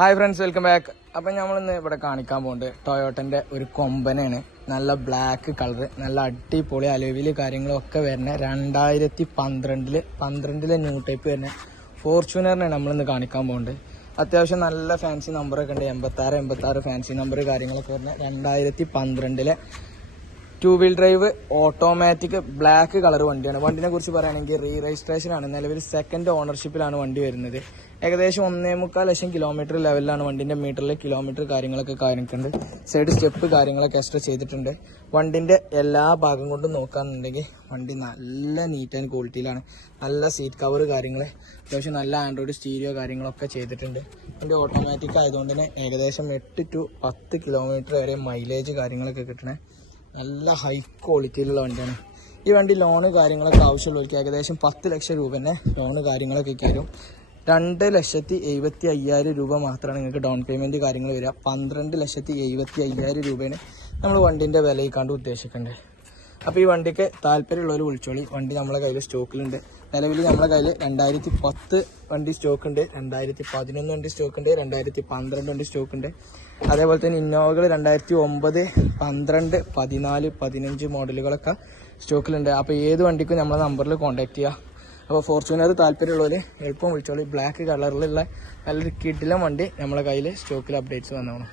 Hi friends, welcome back. അപ്പം നമ്മളിന്ന് ഇവിടെ കാണിക്കാൻ പോകുന്നത് ടൊയോട്ടൻ്റെ ഒരു കൊമ്പനാണ്. നല്ല ബ്ലാക്ക് കളർ, നല്ല അടിപൊളി അലോവില് കാര്യങ്ങളൊക്കെ വരുന്ന 2012 ന്യൂ ടൈപ്പ് വരുന്ന ഫോർച്യൂണറിനാണ് നമ്മളിന്ന് കാണിക്കാൻ പോകുന്നത്. അത്യാവശ്യം നല്ല ഫാൻസി നമ്പറൊക്കെ ഉണ്ട്, 86 ഫാൻസി നമ്പർ കാര്യങ്ങളൊക്കെ വരുന്ന 2012 two wheel drive automatic black colour വണ്ടിയാണ്. വണ്ടിനെ കുറിച്ച് പറയുകയാണെങ്കിൽ രജിസ്ട്രേഷൻ ആണ്. നിലവിൽ സെക്കൻഡ് ഓണർഷിപ്പിലാണ് വണ്ടി വരുന്നത്. ഏകദേശം 1.25 ലക്ഷം കിലോമീറ്റർ ലെവലിലാണ് വണ്ടിന്റെ മീറ്ററിൽ കിലോമീറ്റർ കാര്യങ്ങളൊക്കെ കാണിക്കുന്നുണ്ട്. സൈഡ് സ്റ്റെപ്പ് കാര്യങ്ങളൊക്കെ എക്സ്ട്രാ ചെയ്തിട്ടുണ്ട്. വണ്ടിന്റെ എല്ലാ ഭാഗം കൊണ്ടും നോക്കാന്നുണ്ടെങ്കിൽ വണ്ടി നല്ല നീറ്റ് ആൻഡ് ക്വാളിറ്റിയിലാണ്. നല്ല സീറ്റ് കവർ കാര്യങ്ങൾ, അത്യാവശ്യം നല്ല ആൻഡ്രോയിഡ് സ്റ്റീരിയോ കാര്യങ്ങളൊക്കെ ചെയ്തിട്ടുണ്ട്. വണ്ടി ഓട്ടോമാറ്റിക് ആയതുകൊണ്ട് തന്നെ ഏകദേശം 8 to 10 കിലോമീറ്റർ വരെ മൈലേജ് കാര്യങ്ങളൊക്കെ കിട്ടണേ നല്ല ഹൈ ക്വാളിറ്റിയിലുള്ള വണ്ടിയാണ്. ഈ വണ്ടി ലോണ് കാര്യങ്ങളൊക്കെ ആവശ്യമുള്ളവർക്ക് ഏകദേശം 10 ലക്ഷം രൂപേൻ്റെ ലോണ് കാര്യങ്ങളൊക്കെ കയറും. 2,75,000 രൂപ മാത്രമാണ് നിങ്ങൾക്ക് ഡൗൺ പേയ്മെൻറ്റ് കാര്യങ്ങൾ വരിക. 12,75,000 രൂപയാണ് നമ്മൾ വണ്ടീൻ്റെ വിലയിക്കാണ്ട് ഉദ്ദേശിക്കേണ്ടത്. അപ്പോൾ ഈ വണ്ടിക്ക് താല്പര്യമുള്ളവർ വിളിച്ചോളി. വണ്ടി നമ്മളെ കയ്യിൽ സ്റ്റോക്കിലുണ്ട്. നിലവിൽ നമ്മളെ കയ്യിൽ 2010 വണ്ടി സ്റ്റോക്കുണ്ട്, 2011 വണ്ടി സ്റ്റോക്കുണ്ട്, 2012 വണ്ടി സ്റ്റോക്കുണ്ട്. അതേപോലെ തന്നെ ഇന്നോവകൾ 2009, 12, 14, 15 മോഡലുകളൊക്കെ സ്റ്റോക്കിലുണ്ട്. അപ്പോൾ ഏത് വണ്ടിക്കും നമ്മളെ നമ്പറിൽ കോൺടാക്ട് ചെയ്യുക. അപ്പോൾ ഫോർച്യൂണർ താല്പര്യമുള്ളവർ എളുപ്പം വിളിച്ചോളി. ബ്ലാക്ക് കളറിലുള്ള നല്ലൊരു കിടിലൻ വണ്ടി നമ്മളെ കയ്യിൽ സ്റ്റോക്കിൽ അപ്ഡേറ്റ്സ് വന്നോളൂ.